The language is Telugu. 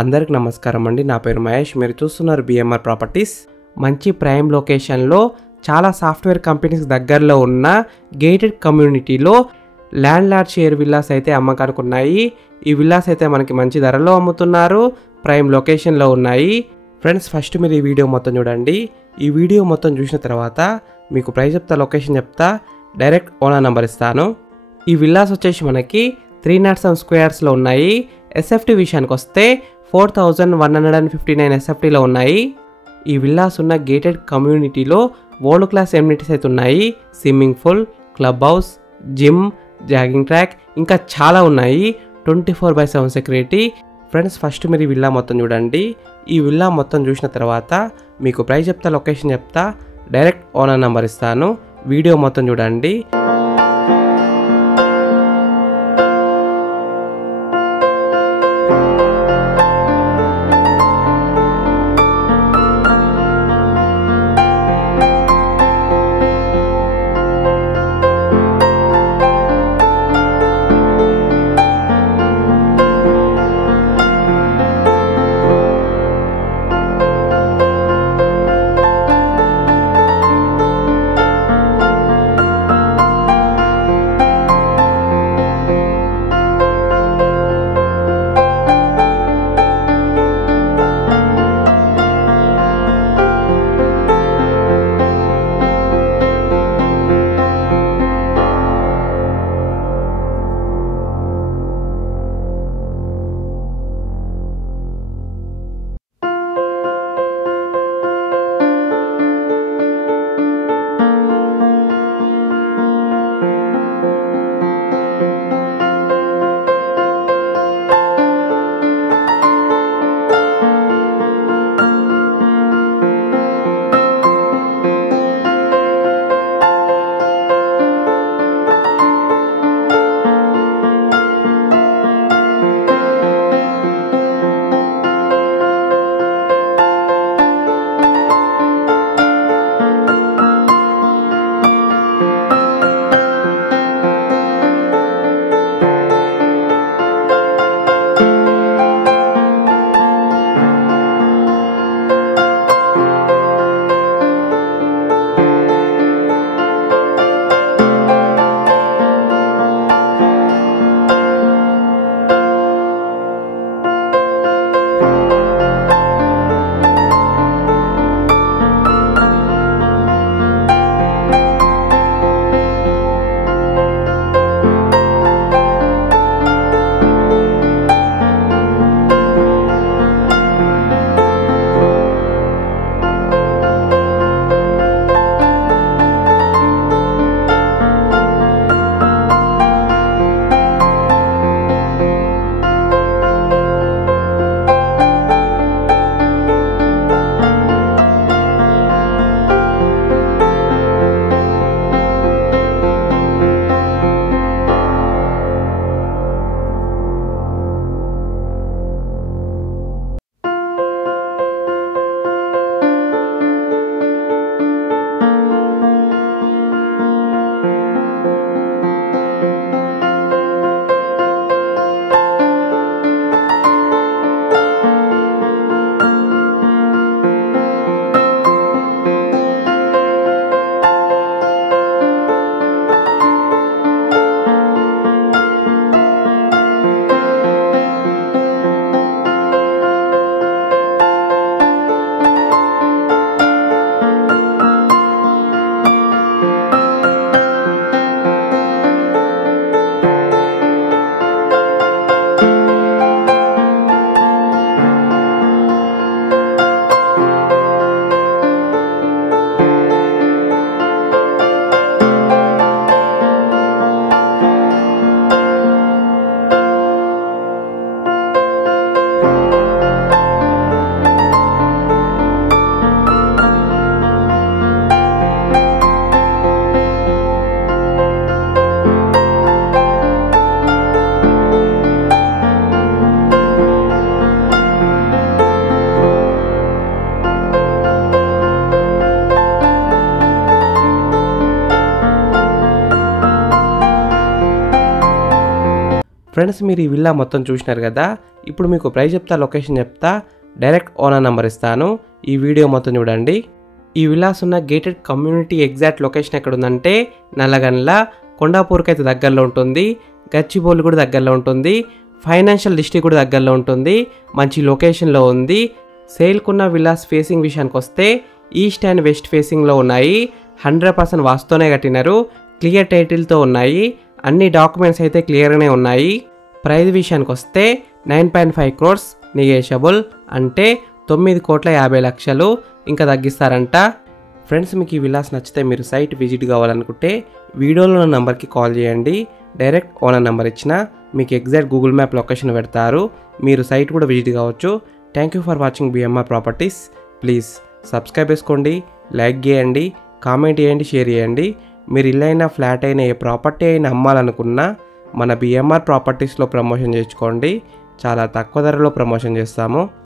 అందరికి నమస్కారం అండి. నా పేరు మహేష్. మీరు చూస్తున్నారు బిఎంఆర్ ప్రాపర్టీస్. మంచి ప్రైమ్ లొకేషన్లో చాలా సాఫ్ట్వేర్ కంపెనీస్ దగ్గరలో ఉన్న గేటెడ్ కమ్యూనిటీలో ల్యాండ్ లార్డ్ షేర్ విల్లాస్ అయితే అమ్మకానికి ఉన్నాయి. ఈ విల్లాస్ అయితే మనకి మంచి ధరలో అమ్ముతున్నారు, ప్రైమ్ లొకేషన్లో ఉన్నాయి. ఫ్రెండ్స్, ఫస్ట్ మీరు ఈ వీడియో మొత్తం చూడండి. ఈ వీడియో మొత్తం చూసిన తర్వాత మీకు ప్రైస్ చెప్తా, లొకేషన్ చెప్తా, డైరెక్ట్ ఓనర్ నెంబర్ ఇస్తాను. ఈ విల్లాస్ వచ్చేసి మనకి 307 స్క్వేర్స్లో ఉన్నాయి. ఎస్ఎఫ్టీ విషయానికి వస్తే 4159 ఎస్ఎఫ్టీలో ఉన్నాయి. ఈ విల్లాస్ ఉన్న గేటెడ్ కమ్యూనిటీలో వరల్డ్ క్లాస్ ఎమ్యూనిటీస్ అయితే ఉన్నాయి. Swimming pool, club house, gym, jogging track, ఇంకా చాలా ఉన్నాయి. 24/7 సెక్యూరిటీ. ఫ్రెండ్స్, ఫస్ట్ మీరు ఈ విల్లా మొత్తం చూడండి. ఈ విల్లా మొత్తం చూసిన తర్వాత మీకు ప్రైస్ చెప్తా, లొకేషన్ చెప్తా, డైరెక్ట్ ఓనర్ నెంబర్ ఇస్తాను. వీడియో మొత్తం చూడండి. ఫ్రెండ్స్ మీరు ఈ విల్లా మొత్తం చూసినారు కదా, ఇప్పుడు మీకు ప్రైస్ చెప్తా, లొకేషన్ చెప్తా, డైరెక్ట్ ఓనర్ నెంబర్ ఇస్తాను. ఈ వీడియో మొత్తం చూడండి. ఈ విల్లాస్ ఉన్న గేటెడ్ కమ్యూనిటీ ఎగ్జాక్ట్ లొకేషన్ ఎక్కడ ఉందంటే నల్లగండ్ల, కొండాపూర్కి అయితే దగ్గరలో ఉంటుంది, గచ్చిబౌలి కూడా దగ్గరలో ఉంటుంది, ఫైనాన్షియల్ డిస్ట్రిక్ట్ కూడా దగ్గరలో ఉంటుంది, మంచి లొకేషన్లో ఉంది. సేల్కున్న విల్లాస్ ఫేసింగ్ విషయానికి వస్తే ఈస్ట్ అండ్ వెస్ట్ ఫేసింగ్లో ఉన్నాయి. 100% వాస్తునే కట్టినారు, క్లియర్ టైటిల్తో ఉన్నాయి, అన్ని డాక్యుమెంట్స్ అయితే క్లియర్గానే ఉన్నాయి. ప్రైస్ విషయానికి వస్తే 9.5 crores నెగోషియబుల్, అంటే 9,50,00,000 ఇంకా తగ్గిస్తారంట. ఫ్రెండ్స్ మీకు ఈ విల్లాస్ నచ్చితే మీరు సైట్ విజిట్ కావాలనుకుంటే వీడియోలో ఉన్న నెంబర్కి కాల్ చేయండి. డైరెక్ట్ ఓనర్ నెంబర్ ఇచ్చిన మీకు ఎగ్జాక్ట్ గూగుల్ మ్యాప్ లొకేషన్ పెడతారు, మీరు సైట్ కూడా విజిట్ కావచ్చు. Thank you for watching BMR properties. Please subscribe చేసుకోండి, లైక్ చేయండి, కామెంట్ చేయండి, షేర్ చేయండి. మీరు ఇల్లు అయినా ఫ్లాట్ అయినా ఏ ప్రాపర్టీ అయినా అమ్మాలనుకున్నా మన బిఎంఆర్ ప్రాపర్టీస్లో ప్రమోషన్ చేసుకోండి. చాలా తక్కువ ధరలో ప్రమోషన్ చేస్తాము.